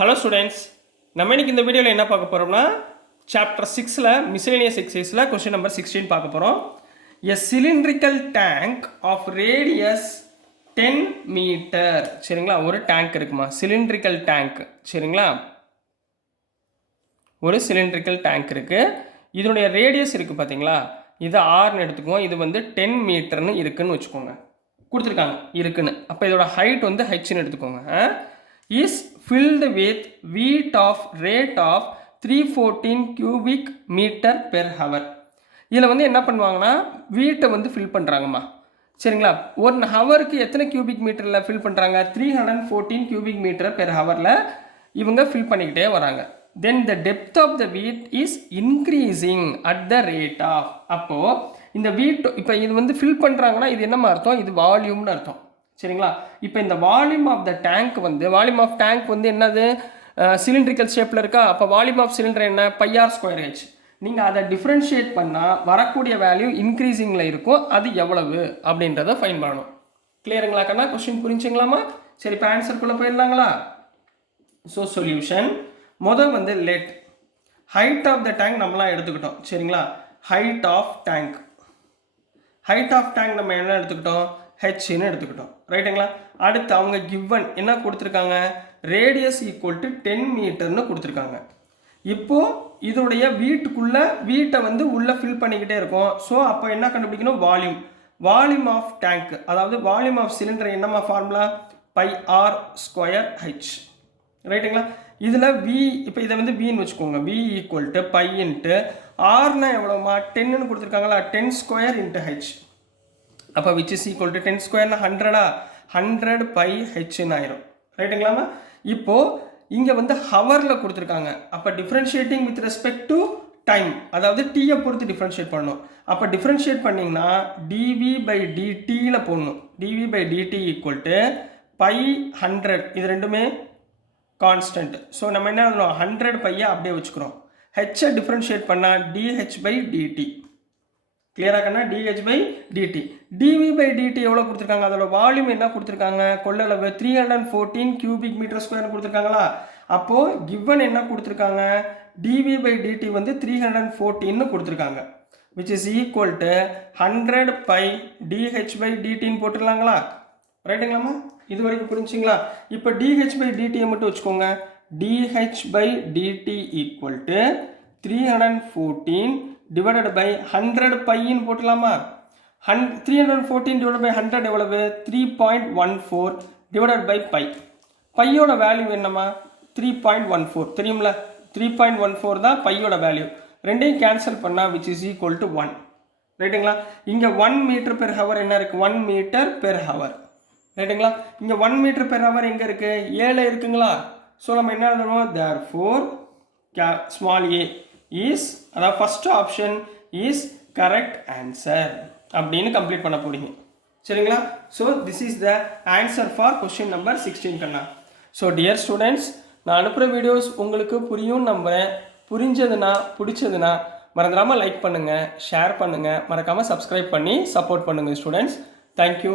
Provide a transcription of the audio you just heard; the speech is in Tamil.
ஹலோ ஸ்டூடெண்ட்ஸ், நம்ம இன்னைக்கு இந்த வீடியோவில் என்ன பார்க்க போகிறோம்னா சாப்டர் 6ல் மிஸ்லேனியஸ் எக்ஸசைஸில் கொஸ்டின் நம்பர் 16 பார்க்க போகிறோம். A cylindrical tank of radius 10 metre. சரிங்களா, ஒரு டேங்க் இருக்குமா, சிலிண்ட்ரிக்கல் டேங்க். சரிங்களா, ஒரு சிலிண்ட்ரிக்கல் டேங்க் இருக்குது. இதனுடைய ரேடியஸ் இருக்குது பார்த்தீங்களா, இது ஆர்னு எடுத்துக்குவோம். இது வந்து 10 மீட்டர்னு இருக்குன்னு வச்சுக்கோங்க, கொடுத்துருக்காங்க இருக்குன்னு. அப்போ இதோட ஹைட் வந்து ஹெச்னு எடுத்துக்கோங்க. Is filled with weight of rate of 314 cubic meter per hour. இதில் வந்து என்ன பண்ணுவாங்கன்னா வீட்டை வந்து ஃபில் பண்ணுறாங்கம்மா. சரிங்களா, 1 ஹவருக்கு எத்தனை கியூபிக் மீட்டரில் ஃபில் பண்ணுறாங்க? 314 cubic meter per ஹவரில் இவங்க ஃபில் பண்ணிக்கிட்டே வராங்க. தென் த depth of the wheat is increasing at the rate of. அப்போது இந்த வீட் இப்போ இது வந்து ஃபில் பண்ணுறாங்கன்னா இது என்னமா அர்த்தம்? இது வால்யூம்னு அர்த்தம். சரிங்களா, இப்போ இந்த வால்யூம் ஆஃப் த டேங்க் வந்து வால்யூம் ஆஃப் டேங்க் வந்து என்னது? சிலிண்ட்ரிக்கல் ஷேப்பில் இருக்கா. அப்போ வால்யூம் ஆஃப் சிலிண்டர் என்ன? πr square H. நீங்கள் அதை டிஃப்ரென்ஷியேட் பண்ணால் வரக்கூடிய வேல்யூ இன்க்ரீஸிங்கில் இருக்கும். அது எவ்வளவு அப்படின்றத ஃபைன் பண்ணணும். கிளியருங்களா கண்ணா? கொஸ்டின் புரிஞ்சுங்களாமா? சரி, இப்போ ஆன்சருக்குள்ளே போயிடலாங்களா? ஸோ சொல்யூஷன் வந்து let height of the tank நம்மளாம் எடுத்துக்கிட்டோம். சரிங்களா, ஹைட் ஆஃப் டேங்க் நம்ம என்ன எடுத்துக்கிட்டோம்? ஹெச்னு எடுத்துக்கிட்டோம். ரைட்டுங்களா? அடுத்து அவங்க கிவன் என்ன கொடுத்துருக்காங்க? ரேடியஸ் ஈக்குவல் டு 10 மீட்டர்னு கொடுத்துருக்காங்க. இப்போது இதோடைய வீட்டை வந்து உள்ளே ஃபில் பண்ணிக்கிட்டே இருக்கும். ஸோ அப்போ என்ன கண்டுபிடிக்கணும்? வால்யூம் ஆஃப் டேங்க், அதாவது வால்யூம் ஆஃப் சிலிண்டர் என்னமா ஃபார்முலா? πr square h. ரைட்டுங்களா? இதில் வி, இப்போ இதை வந்து வின்னு வச்சுக்கோங்க. V equal to pi into ஆர்னா எவ்வளோமா? 10ன்னு கொடுத்துருக்காங்களா, 10 ஸ்கொயர் இன்ட்டு ஹெச். அப்போ விச் இஸ் ஈக்குவல் டு 10 ஸ்கொயர்னா 100 பை ஹெச்னு ஆயிரும். ரைட்டுங்களாமா? இப்போது இங்கே வந்து ஹவரில் கொடுத்துருக்காங்க. அப்போ differentiating with respect to time, அதாவது டீயை பொறுத்து டிஃப்ரென்ஷியேட் பண்ணணும். அப்போ டிஃப்ரென்ஷியேட் பண்ணிங்கன்னா டிவி பை டிடியில் போடணும். Dv by dt equal to pi 100. இது ரெண்டுமே கான்ஸ்டன்ட். ஸோ நம்ம என்ன பண்ணணும்? 100 பையை அப்படியே வச்சுக்கிறோம். ஹெச்சை டிஃப்ரென்ஷியேட் பண்ணால் டிஹெச் பை டிடி. கிளியராக கண்ணா? Dh by dt. Dv by dt எவ்வளோ கொடுத்துருக்காங்க? அதோட வால்யூம் என்ன கொடுத்துருக்காங்க? கொள்ளளவு 314 கியூபிக் மீட்டர் ஸ்கொயர்னு கொடுத்துருக்காங்களா? அப்போது கிவன் என்ன கொடுத்துருக்காங்க? டிவி பை டிடி வந்து 314ன்னு கொடுத்துருக்காங்க. Which is equal to 100 pi dh by டிடின்னு போட்டுடலாங்களா? ரைட்டுங்களாமா? இது வரைக்கும் புரிஞ்சுங்களா? இப்போ டிஹெச் பை டிடியை மட்டும் வச்சுக்கோங்க. Dh by dt equal to 314 divided by 100 பைன்னு போட்டலாமா? 314 divided by 100 எவ்வளவு? 3.14 divided by பை. பையோட வேல்யூ என்னமா? 3.14 தெரியும்ல? 3.14 தான் பையோட வேல்யூ. ரெண்டையும் கேன்சல் பண்ணால் which is equal to 1. ரைட்டுங்களா? இங்கே 1 மீட்டர் பெர் ஹவர் என்ன இருக்குது? 1 மீட்டர் பெர் ஹவர். ரைட்டுங்களா? இங்கே 1 மீட்டர் பெர் ஹவர் எங்கே இருக்குது? 7 இருக்குங்களா? ஸோ நம்ம என்ன எழுதணும்? therefore ஸ்மால் a இஸ், அதாவது first option is correct answer அப்படின்னு கம்ப்ளீட் பண்ண போறீங்க. சரிங்களா? So this is the answer for question number 16 கண்ணா. ஸோ டியர் ஸ்டூடெண்ட்ஸ், நான் அனுப்புகிற வீடியோஸ் உங்களுக்கு புரியும் நம்புகிறேன். புரிஞ்சதுன்னா பிடிச்சதுன்னா மறந்துடாமல் லைக் பண்ணுங்கள், ஷேர் பண்ணுங்கள், மறக்காமல் சப்ஸ்கிரைப் பண்ணி சப்போர்ட் பண்ணுங்கள் ஸ்டூடெண்ட்ஸ். தேங்க்யூ.